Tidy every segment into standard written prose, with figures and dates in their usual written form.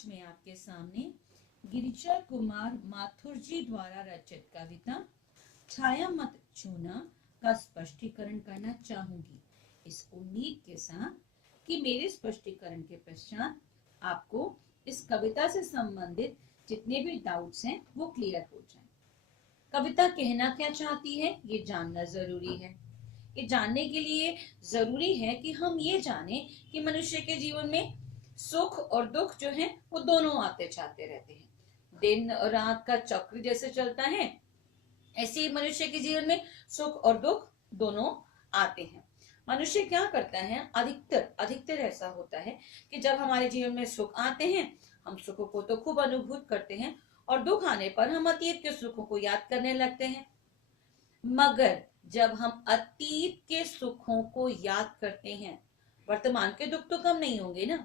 आज मैं आपके सामने गिरिजा कुमार माथुर जी द्वारा रचित कविता छाया मत छूना का स्पष्टीकरण करना चाहूंगी, इस उम्मीद के साथ कि मेरे स्पष्टीकरण के पश्चात आपको इस कविता से संबंधित जितने भी डाउट्स हैं वो क्लियर हो जाएं। कविता कहना क्या चाहती है ये जानना जरूरी है। ये जानने के लिए जरूरी है कि हम ये जाने कि मनुष्य के जीवन में सुख और दुख जो है वो दोनों आते जाते रहते हैं। दिन और रात का चक्र जैसे चलता है, ऐसे ही मनुष्य के जीवन में सुख और दुख दोनों आते हैं। मनुष्य क्या करता है, अधिकतर ऐसा होता है कि जब हमारे जीवन में सुख आते हैं हम सुखों को तो खूब अनुभूत करते हैं और दुख आने पर हम अतीत के सुखों को याद करने लगते हैं। मगर जब हम अतीत के सुखों को याद करते हैं, वर्तमान के दुख तो कम नहीं होंगे ना,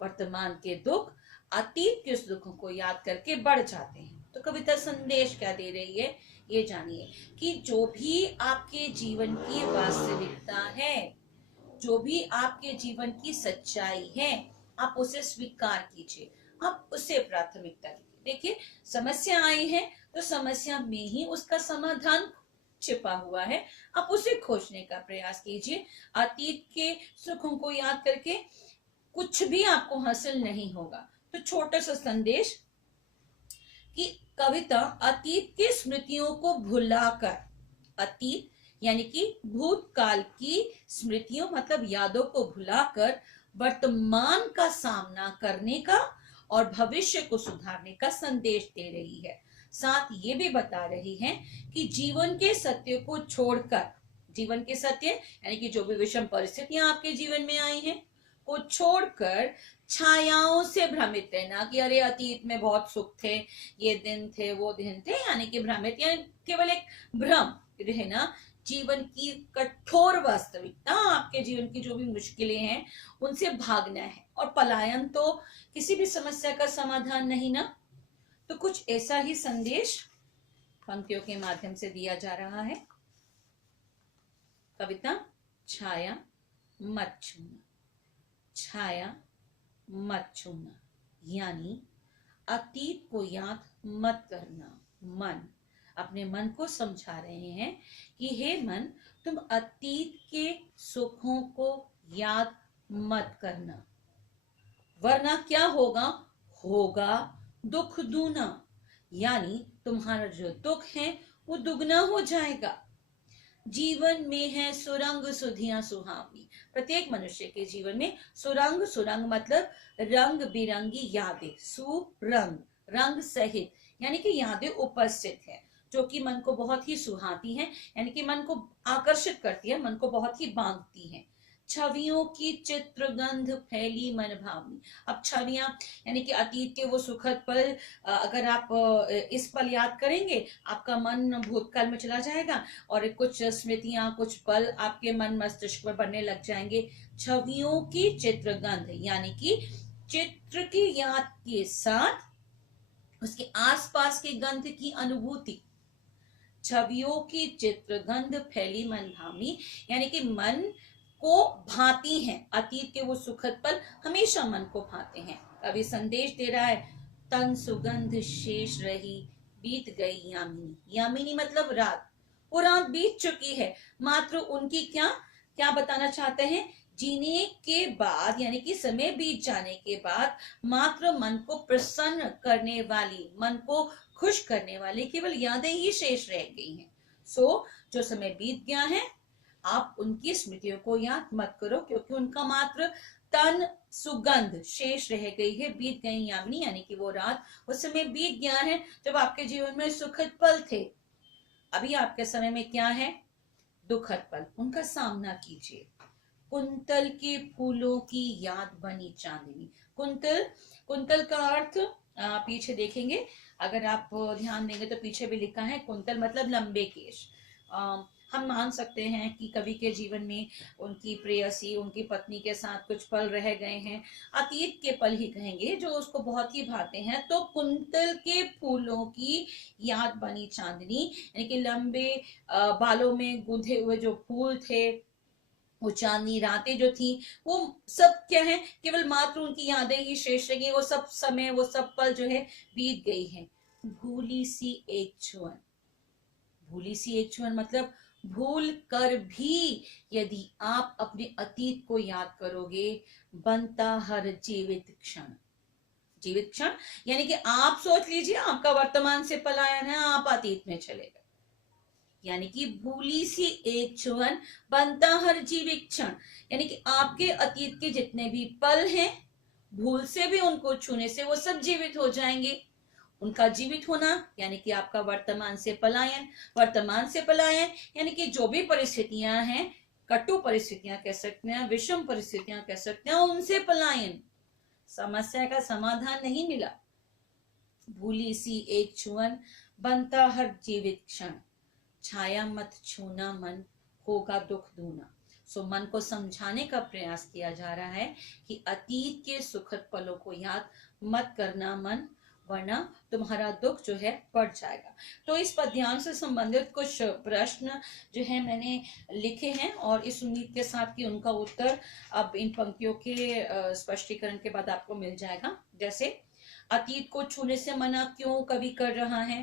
वर्तमान के दुख अतीत के सुखों को याद करके बढ़ जाते हैं। तो कविता संदेश क्या दे रही है ये जानिए कि जो भी आपके जीवन की वास्तविकता है, जो भी आपके जीवन की सच्चाई है, आप उसे स्वीकार कीजिए, आप उसे प्राथमिकता दीजिए। देखिए, समस्या आई है तो समस्या में ही उसका समाधान छिपा हुआ है, आप उसे खोजने का प्रयास कीजिए। अतीत के सुखों को याद करके कुछ भी आपको हासिल नहीं होगा। तो छोटा सा संदेश कि कविता अतीत की स्मृतियों को भुलाकर, अतीत यानी कि भूतकाल की स्मृतियों मतलब यादों को भुलाकर वर्तमान का सामना करने का और भविष्य को सुधारने का संदेश दे रही है। साथ ये भी बता रही है कि जीवन के सत्य को छोड़कर, जीवन के सत्य यानी कि जो भी विषम परिस्थितियां आपके जीवन में आई हैं को छोड़कर छायाओं से भ्रमित रहना कि अरे अतीत में बहुत सुख थे, ये दिन थे वो दिन थे, यानी कि भ्रमित यानी केवल एक भ्रम रहना। जीवन की कठोर वास्तविकता, आपके जीवन की जो भी मुश्किलें हैं उनसे भागना है, और पलायन तो किसी भी समस्या का समाधान नहीं ना। तो कुछ ऐसा ही संदेश पंक्तियों के माध्यम से दिया जा रहा है। कविता छाया मत छूना, छाया मत छूना यानी अतीत को याद मत करना। मन, अपने मन को समझा रहे हैं कि हे मन, तुम अतीत के सुखों को याद मत करना, वरना क्या होगा, होगा दुख दूना, यानी तुम्हारा जो दुख है वो दुगना हो जाएगा। जीवन में है सुरंग सुधियां सुहावनी, प्रत्येक मनुष्य के जीवन में सुरंग, सुरंग मतलब रंग बिरंगी यादें, सुरंग रंग सहित यानी कि यादें उपस्थित है जो कि मन को बहुत ही सुहाती हैं, यानी कि मन को आकर्षित करती है, मन को बहुत ही बांधती हैं। छवियों की चित्रगंध फैली मन भावनी, अब छवियां यानी कि अतीत के वो सुखद पल, अगर आप इस पल याद करेंगे आपका मन भूतकाल में चला जाएगा और कुछ स्मृतियां, कुछ पल आपके मन मस्तिष्क में बनने लग जाएंगे। छवियों की चित्रगंध यानी कि चित्र की याद के साथ उसके आसपास के गंध की अनुभूति। छवियों की चित्रगंध फैली मन भावनी यानी कि मन को भाती हैं, अतीत के वो सुखद पल हमेशा मन को भाते हैं। कवि संदेश दे रहा है, तन सुगंध शेष रही बीत गई यामिनी, यामिनी मतलब रात, वो रात बीत चुकी है, मात्र उनकी क्या क्या बताना चाहते हैं, जीने के बाद यानी कि समय बीत जाने के बाद मात्र मन को प्रसन्न करने वाली, मन को खुश करने वाली केवल यादें ही शेष रह गई हैं। सो जो समय बीत गया है आप उनकी स्मृतियों को याद मत करो, क्योंकि उनका मात्र तन सुगंध शेष रह गई है, बीत गई यामिनी यानी कि वो रात, वो समय बीत गया है जब आपके जीवन में सुखद पल थे। अभी आपके समय में क्या है, दुखद पल, उनका सामना कीजिए। कुंतल के फूलों की याद बनी चांदनी, कुंतल, कुंतल का अर्थ पीछे देखेंगे, अगर आप ध्यान देंगे तो पीछे भी लिखा है कुंतल मतलब लंबे केश। हम मान सकते हैं कि कवि के जीवन में उनकी प्रेयसी, उनकी पत्नी के साथ कुछ पल रह गए हैं, अतीत के पल ही कहेंगे जो उसको बहुत ही भाते हैं। तो कुंतल के फूलों की याद बनी चांदनी यानी कि लंबे बालों में गूंथे हुए जो फूल थे, वो चांदनी रातें जो थी, वो सब क्या है, केवल मात्र उनकी यादें ही शेष रही, वो सब समय, वो सब पल जो है बीत गई है। भूली सी एक छुअन, भूली सी एक छुअन मतलब भूल कर भी यदि आप अपने अतीत को याद करोगे, बनता हर जीवित क्षण। जीवित क्षण यानी कि आप सोच लीजिए आपका वर्तमान से पलायन है, आप अतीत में चले गए, यानी कि भूली सी एक छुअन बनता हर जीवित क्षण, यानी कि आपके अतीत के जितने भी पल हैं, भूल से भी उनको छूने से वो सब जीवित हो जाएंगे। उनका जीवित होना यानी कि आपका वर्तमान से पलायन, वर्तमान से पलायन यानी कि जो भी परिस्थितियां हैं, कटु परिस्थितियां कह सकते हैं, विषम परिस्थितियां कह सकते हैं, उनसे पलायन। समस्या का समाधान नहीं मिला, भूली सी एक छुअन बनता हर जीवित क्षण, छाया मत छूना मन होगा दुख दूना। सो मन को समझाने का प्रयास किया जा रहा है कि अतीत के सुखद पलों को याद मत करना मन, वरना तुम्हारा दुख जो है बढ़ जाएगा। तो इस पद्यांश से संबंधित कुछ प्रश्न जो है मैंने लिखे हैं, और इस उम्मीद के साथ कि उनका उत्तर अब इन पंक्तियों के स्पष्टीकरण के बाद आपको मिल जाएगा। जैसे, अतीत को छूने से मना क्यों कवि कर रहा है?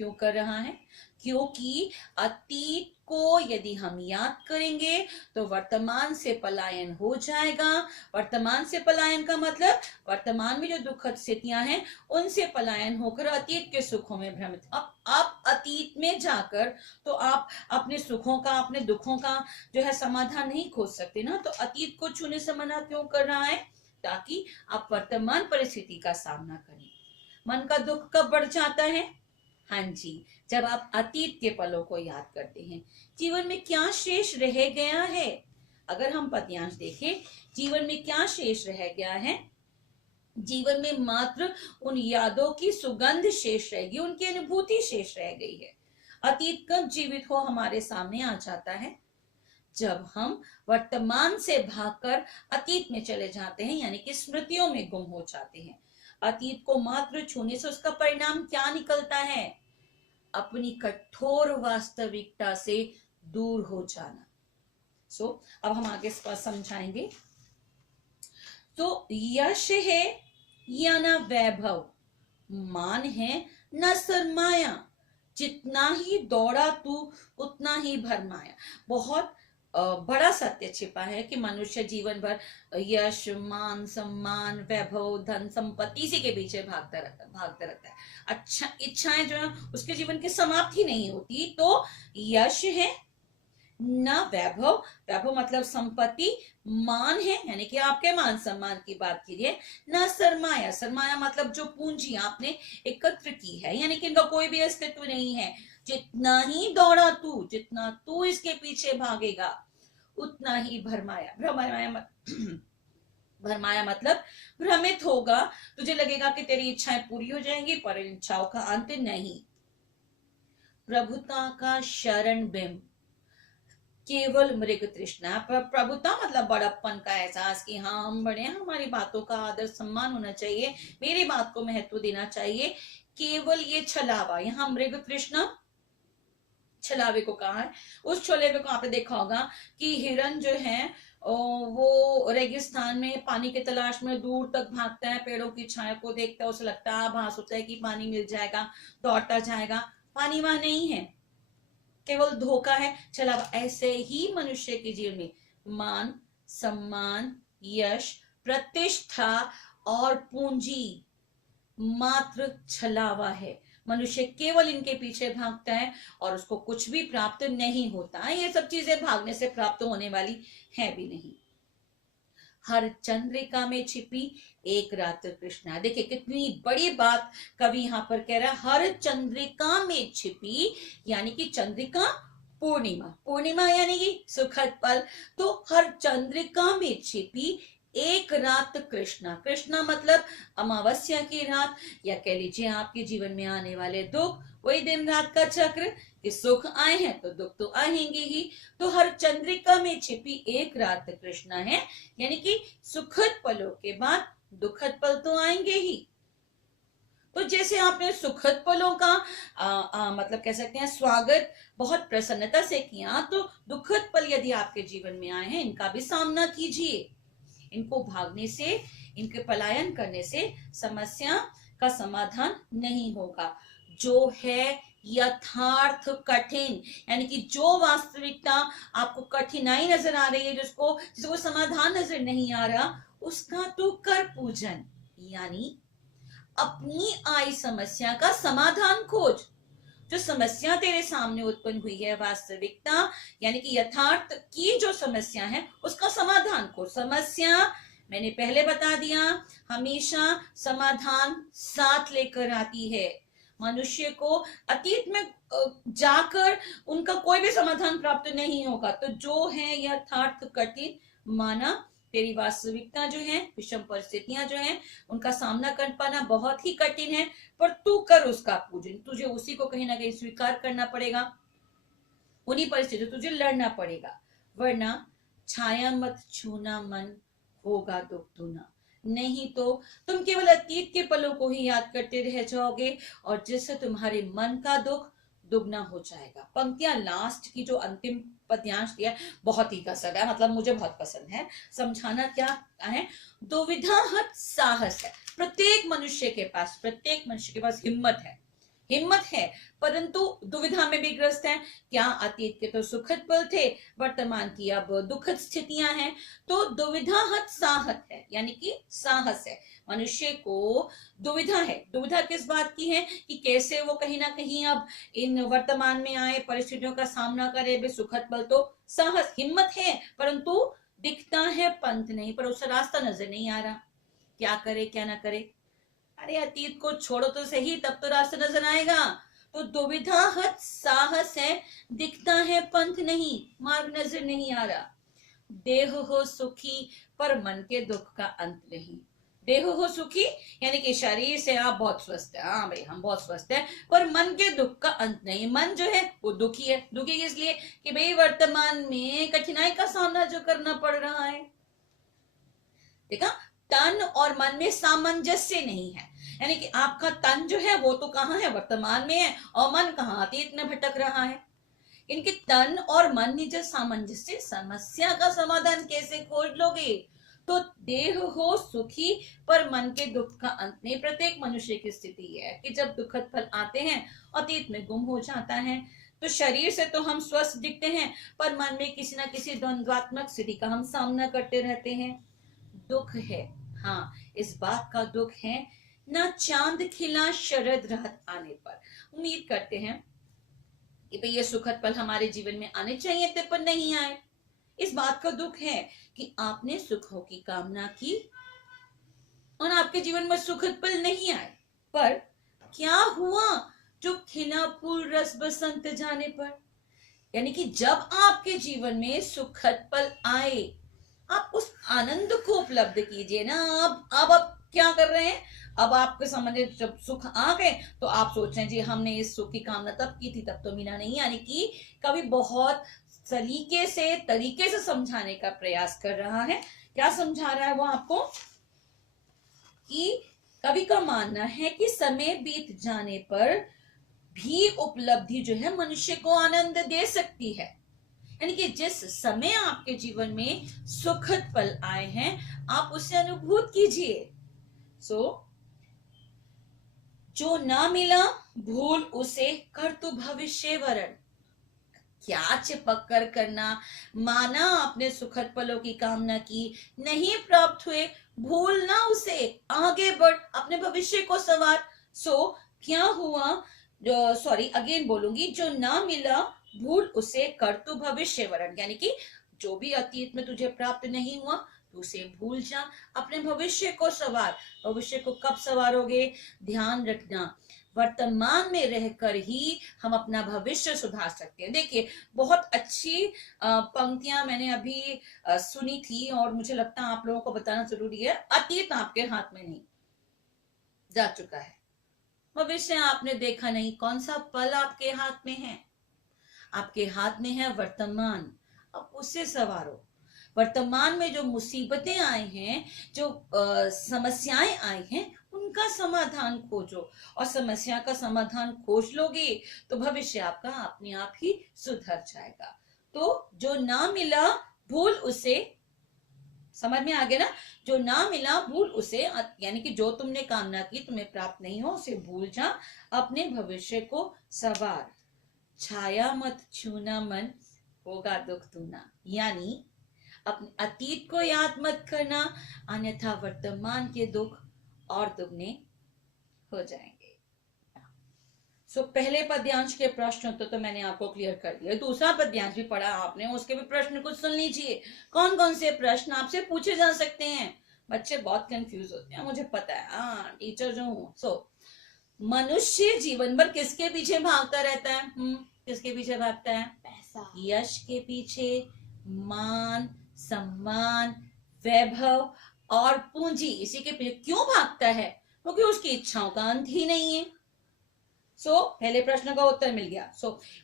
क्यों कर रहा है? क्योंकि अतीत को यदि हम याद करेंगे तो वर्तमान से पलायन हो जाएगा। वर्तमान से पलायन का मतलब वर्तमान में जो दुखद स्थितियां हैं उनसे पलायन होकर अतीत के सुखों में भ्रमित। अब आप अतीत में जाकर तो आप अपने सुखों का, अपने दुखों का जो है समाधान नहीं खोज सकते ना। तो अतीत को छूने से मना क्यों कर रहा है? ताकि आप वर्तमान परिस्थिति का सामना करें। मन का दुख कब बढ़ जाता है? हाँ जी, जब आप अतीत के पलों को याद करते हैं। जीवन में क्या शेष रह गया है? अगर हम पद्यांश देखें, जीवन में क्या शेष रह गया है? जीवन में मात्र उन यादों की सुगंध शेष रहेगी, उनकी अनुभूति शेष रह गई है। अतीत कब जीवित हो हमारे सामने आ जाता है? जब हम वर्तमान से भागकर अतीत में चले जाते हैं, यानी कि स्मृतियों में गुम हो जाते हैं। अतीत को मात्र छूने से उसका परिणाम क्या निकलता है? अपनी कठोर वास्तविकता से दूर हो जाना। अब हम आगे समझाएंगे। तो यश है या ना वैभव, मान है न सरमाया, जितना ही दौड़ा तू उतना ही भरमाया। बहुत बड़ा सत्य छिपा है कि मनुष्य जीवन भर यश, मान, सम्मान, वैभव, धन, संपत्ति इसी के पीछे भागता रहता है। अच्छा, इच्छाएं जो है उसके जीवन की समाप्ति नहीं होती। तो यश है न वैभव, वैभव मतलब संपत्ति, मान है यानी कि आपके मान सम्मान की बात कीजिए, न सरमाया, सरमाया मतलब जो पूंजी आपने एकत्र की है, यानी कि इनका कोई भी अस्तित्व नहीं है। जितना ही दौड़ा तू, जितना तू इसके पीछे भागेगा उतना ही भरमाया। भरमाया मतलब भ्रमित होगा, तुझे लगेगा कि तेरी इच्छाएं पूरी हो जाएंगी, पर इन इच्छाओं का अंत नहीं। प्रभुता का शरण बिंब केवल मृग तृष्णा, पर प्रभुता मतलब बड़प्पन का एहसास कि हाँ हम बड़े हैं, हमारी बातों का आदर सम्मान होना चाहिए, मेरी बात को महत्व देना चाहिए। केवल ये छलावा, यहाँ मृग तृष्णा छलावे को कहा है। उस छलावे को आपने देखा होगा कि हिरन जो है वो रेगिस्तान में पानी की तलाश में दूर तक भागता है, पेड़ों की छाया को देखता है, उसे लगता है आभास होता है कि पानी मिल जाएगा, दौड़ता जाएगा, पानी वहां नहीं है, केवल धोखा है, छलावा। ऐसे ही मनुष्य के जीवन में मान, सम्मान, यश, प्रतिष्ठा और पूंजी मात्र छलावा है। मनुष्य केवल इनके पीछे भागता है और उसको कुछ भी प्राप्त नहीं होता है। ये सब चीजें भागने से प्राप्त होने वाली है भी नहीं। हर चंद्रिका में छिपी एक रात्र कृष्णा। देखिए कितनी बड़ी बात कवि यहाँ पर कह रहा है। हर चंद्रिका में छिपी यानी कि चंद्रिका पूर्णिमा, पूर्णिमा यानी कि सुखद पल। तो हर चंद्रिका में छिपी एक रात कृष्णा, कृष्णा मतलब अमावस्या की रात, या कह लीजिए आपके जीवन में आने वाले दुख, वही दिन रात का चक्र कि सुख आए हैं तो दुख तो आएंगे ही। तो हर चंद्रिका में छिपी एक रात कृष्णा है, यानी कि सुखद पलों के बाद दुखद पल तो आएंगे ही। तो जैसे आपने सुखद पलों का मतलब कह सकते हैं स्वागत बहुत प्रसन्नता से किया, तो दुखद पल यदि आपके जीवन में आए हैं, इनका भी सामना कीजिए। इनको भागने से, इनके पलायन करने से समस्या का समाधान नहीं होगा। जो है यथार्थ कठिन, यानी कि जो वास्तविकता आपको कठिनाई नजर आ रही है, जिसको समाधान नजर नहीं आ रहा, उसका तो कर पूजन, यानी अपनी आई समस्या का समाधान खोज। जो समस्या तेरे सामने उत्पन्न हुई है, वास्तविकता यानी कि यथार्थ की जो समस्या है, उसका समाधान खोज। समस्या मैंने पहले बता दिया, हमेशा समाधान साथ लेकर आती है। मनुष्य को अतीत में जाकर उनका कोई भी समाधान प्राप्त नहीं होगा। तो जो है यथार्थ कठिन, माना तेरी वास्तविकता जो है, विषम परिस्थितियां जो है, उनका सामना कर पाना बहुत ही कठिन है, पर तू कर उसका पूजन। तुझे उसी को कहीं ना कहीं स्वीकार करना पड़ेगा, उन्हीं परिस्थितियों तुझे लड़ना पड़ेगा, वरना छाया मत छूना मन, होगा दुख दूना। नहीं तो तुम केवल अतीत के पलों को ही याद करते रह जाओगे, और जिससे तुम्हारे मन का दुख दुगना हो जाएगा। पंक्तियां लास्ट की जो अंतिम पद्यांश दिया बहुत ही गजब है, मतलब मुझे बहुत पसंद है। समझाना क्या है, दुविधा हत साहस है। प्रत्येक मनुष्य के पास हिम्मत है, परंतु दुविधा में भी ग्रस्त है। क्या अतीत के तो सुखद पल थे, वर्तमान की अब दुखद स्थितियां हैं। तो दुविधा हत साहस है, यानी कि साहस है। मनुष्य को दुविधा है। दुविधा किस बात की है कि कैसे वो कहीं ना कहीं अब इन वर्तमान में आए परिस्थितियों का सामना करे। भी सुखद पल तो साहस, हिम्मत है, परंतु दिखता है पंथ नहीं, पर उसका रास्ता नजर नहीं आ रहा। क्या करे क्या ना करे। अरे अतीत को छोड़ो तो सही, तब तो रास्ता नजर आएगा। तो दुविधा हत साहस है, दिखता है पंथ नहीं, मार्ग नजर नहीं आ रहा। देह हो सुखी पर मन के दुख का अंत नहीं। देह हो सुखी यानी कि शरीर से आप बहुत स्वस्थ है, हाँ भाई हम बहुत स्वस्थ है, पर मन के दुख का अंत नहीं। मन जो है वो दुखी है। दुखी इसलिए कि भाई वर्तमान में कठिनाई का सामना जो करना पड़ रहा है। देखा, तन और मन में सामंजस्य नहीं है, यानी कि आपका तन जो है वो तो कहाँ है, वर्तमान में है, और मन कहाँ, अतीत में भटक रहा है। इनके तन और मन में जो सामंजस्य, समस्या का समाधान कैसे खोज लोगे। तो देह हो सुखी पर मन के दुख का अंत नहीं। प्रत्येक मनुष्य की स्थिति है कि जब दुखद फल आते हैं, अतीत में गुम हो जाता है। तो शरीर से तो हम स्वस्थ दिखते हैं, पर मन में किसी ना किसी द्वंद्वात्मक स्थिति का हम सामना करते रहते हैं। दुख है, हाँ इस बात का दुख है, ना चांद खिला शरद रात आने पर। उम्मीद करते हैं कि भाई ये सुखद पल हमारे जीवन में आने चाहिए थे, पर नहीं आए। इस बात का दुख है कि आपने सुखों की कामना की और आपके जीवन में सुखद पल नहीं आए। पर क्या हुआ जो खिला फूल रस बसंत जाने पर, यानी कि जब आपके जीवन में सुखद पल आए, आप उस आनंद को उपलब्ध कीजिए ना। अब क्या कर रहे हैं, अब आपके सामने जब सुख आ गए तो आप सोच रहे हैं जी हमने इस सुख की कामना तब की थी, तब तो मिला नहीं। यानी कि कभी बहुत तरीके से समझाने का प्रयास कर रहा है। क्या समझा रहा है वो आपको, कि कवि का मानना है कि समय बीत जाने पर भी उपलब्धि जो है मनुष्य को आनंद दे सकती है। यानी कि जिस समय आपके जीवन में सुखद पल आए हैं, आप उससे अनुभूत कीजिए। जो ना मिला भूल उसे कर तू भविष्य वरण। क्या चिपक कर करना, माना आपने सुखद पलों की कामना की, नहीं प्राप्त हुए, भूलना उसे, आगे बढ़, अपने भविष्य को संवार। क्या हुआ, सॉरी अगेन बोलूंगी, जो ना मिला भूल उसे कर तू भविष्य वरण। यानी कि जो भी अतीत में तुझे प्राप्त नहीं हुआ तो उसे भूल जा, अपने भविष्य को संवार। भविष्य को कब संवारोगे, ध्यान रखना वर्तमान में रहकर ही हम अपना भविष्य सुधार सकते हैं। देखिए बहुत अच्छी पंक्तियां मैंने अभी सुनी थी, और मुझे लगता है आप लोगों को बताना जरूरी है। अतीत आपके हाथ में नहीं, जा चुका है। भविष्य आपने देखा नहीं, कौन सा पल आपके हाथ में है, आपके हाथ में है वर्तमान। अब उससे सवारो। वर्तमान में जो मुसीबतें आई हैं, जो समस्याएं आई हैं, उन उनका समाधान खोजो, और समस्या का समाधान खोज लोगे तो भविष्य आपका अपने आप ही सुधर जाएगा। तो जो ना मिला भूल उसे, समझ में आ गया ना, जो ना मिला भूल उसे, यानी कि जो तुमने कामना की तुम्हें प्राप्त नहीं हो उसे भूल जा, अपने भविष्य को सवार, छाया मत छूना मन, होगा दुख दूना। यानी अपने अतीत को याद मत करना, अन्यथा वर्तमान के दुख और दुगने हो जाएंगे। पहले पद्यांश के प्रश्न तो मैंने आपको क्लियर कर दिया। दूसरा पद्यांश भी पढ़ा आपने, उसके भी प्रश्न कुछ सुन लीजिए। कौन कौन से प्रश्न आपसे पूछे जा सकते हैं? बच्चे बहुत कंफ्यूज होते हैं, मुझे पता है, हाँ टीचर जो हूँ। मनुष्य जीवन भर किसके पीछे भागता रहता है? किसके पीछे भागता है? पैसा, यश के पीछे, मान, सम्मान, वैभव और पूंजी, इसी के पीछे क्यों भागता है? क्योंकि उसकी इच्छाओं का अंत ही नहीं है। पहले प्रश्न का उत्तर मिल गया।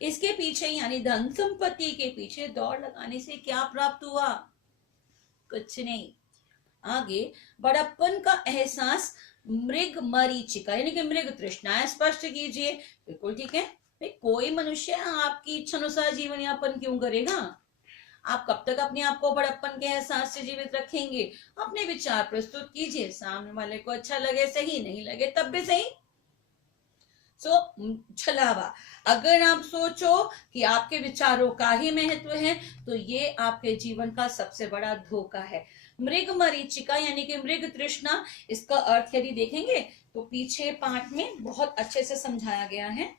इसके पीछे यानी धन संपत्ति के पीछे दौड़ लगाने से क्या प्राप्त हुआ? कुछ नहीं। आगे, बड़प्पन का एहसास मृग मरीचिका यानी कि मृग तृष्णा स्पष्ट कीजिए। बिल्कुल ठीक है। कोई मनुष्य आपकी इच्छा अनुसार जीवन यापन क्यों करेगा? आप कब तक अपने आप को बड़प्पन के एहसास से जीवित रखेंगे? अपने विचार प्रस्तुत कीजिए, सामने वाले को अच्छा लगे सही, नहीं लगे तब भी सही। छलावा, अगर आप सोचो कि आपके विचारों का ही महत्व है तो ये आपके जीवन का सबसे बड़ा धोखा है। मृग मरीचिका यानी कि मृग तृष्णा, इसका अर्थ यदि देखेंगे तो पीछे पाठ में बहुत अच्छे से समझाया गया है।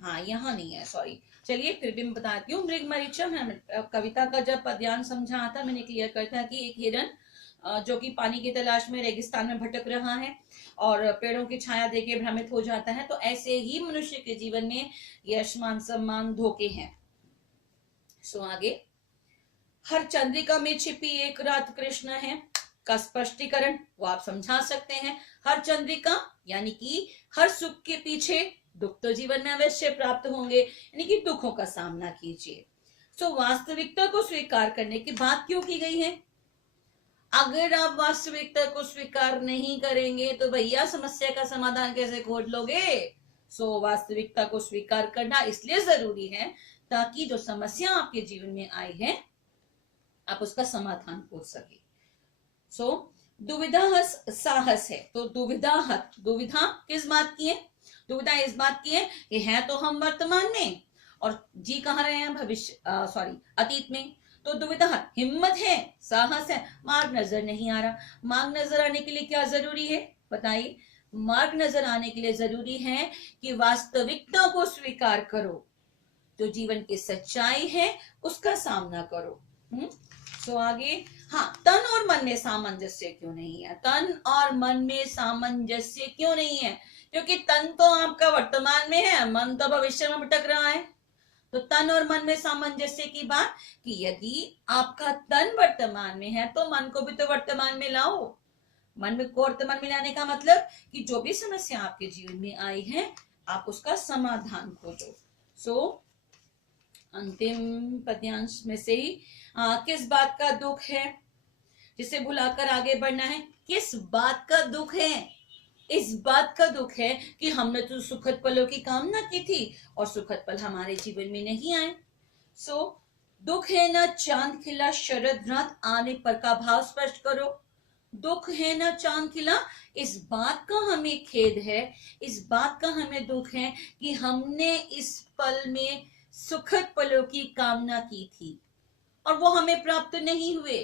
हाँ, यहाँ नहीं है, सॉरी। चलिए फिर भी मैं बताती हूँ। मृग मरीचिका कविता का जब पद्यांश समझा था मैंने क्लियर कर था कि एक हिरन जो कि पानी की तलाश में रेगिस्तान में भटक रहा है और पेड़ों की छाया देके भ्रमित हो जाता है, तो ऐसे ही मनुष्य के जीवन में यश मान सम्मान धोखे हैं। आगे, हर चंद्रिका में छिपी एक रात कृष्ण है का स्पष्टीकरण वो आप समझा सकते हैं। हर चंद्रिका यानी कि हर सुख के पीछे दुख तो जीवन में अवश्य प्राप्त होंगे, यानी कि दुखों का सामना कीजिए। वास्तविकता को स्वीकार करने की बात क्यों की गई है? अगर आप वास्तविकता को स्वीकार नहीं करेंगे तो भैया समस्या का समाधान कैसे खोज लोगे? वास्तविकता को स्वीकार करना इसलिए जरूरी है ताकि जो समस्या आपके जीवन में आई है आप उसका समाधान खोज सके। दुविधा साहस है, तो दुविधा किस बात की है? दुविधा इस बात की है कि है तो हम वर्तमान में और जी कहाँ रहे हैं? भविष्य, अतीत में। तो दुविधा हिम्मत है, साहस है, मार्ग नजर नहीं आ रहा। मार्ग नजर आने के लिए क्या जरूरी है बताइए? मार्ग नजर आने के लिए जरूरी है कि वास्तविकता को स्वीकार करो, जो जीवन की सच्चाई है उसका सामना करो। आगे, हाँ, तन और मन में सामंजस्य क्यों नहीं है? तन और मन में सामंजस्य क्यों नहीं है? क्योंकि तन तो आपका वर्तमान में है, मन तो भविष्य में भटक रहा है। तो तन और मन में सामंजस्य की बात कि यदि आपका तन वर्तमान में है तो मन को भी तो वर्तमान में लाओ। मन में को वर्तमान में लाने का मतलब कि जो भी समस्या आपके जीवन में आई है आप उसका समाधान खोजो। अंतिम पद्यांश में से ही किस बात का दुख है जिसे भुलाकर आगे बढ़ना है? किस बात का दुख है? इस बात का दुख है कि हमने तो सुखद पलों की कामना की थी और सुखद पल हमारे जीवन में नहीं आए। दुख है ना चांद खिला शरद रात आने पर का भाव स्पष्ट करो। दुख है ना चांद खिला, इस बात का हमें खेद है, इस बात का हमें दुख है कि हमने इस पल में सुखद पलों की कामना की थी और वो हमें प्राप्त नहीं हुए।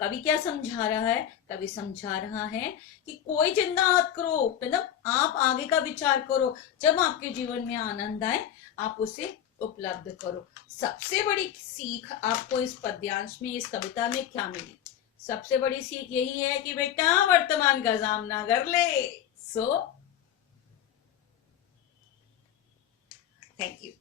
कवि क्या समझा रहा है? कवि समझा रहा है कि कोई चिंता मत करो, मतलब आप आगे का विचार करो, जब आपके जीवन में आनंद आए आप उसे उपलब्ध करो। सबसे बड़ी सीख आपको इस पद्यांश में, इस कविता में क्या मिली? सबसे बड़ी सीख यही है कि बेटा वर्तमान का सामना कर ले। Thank you.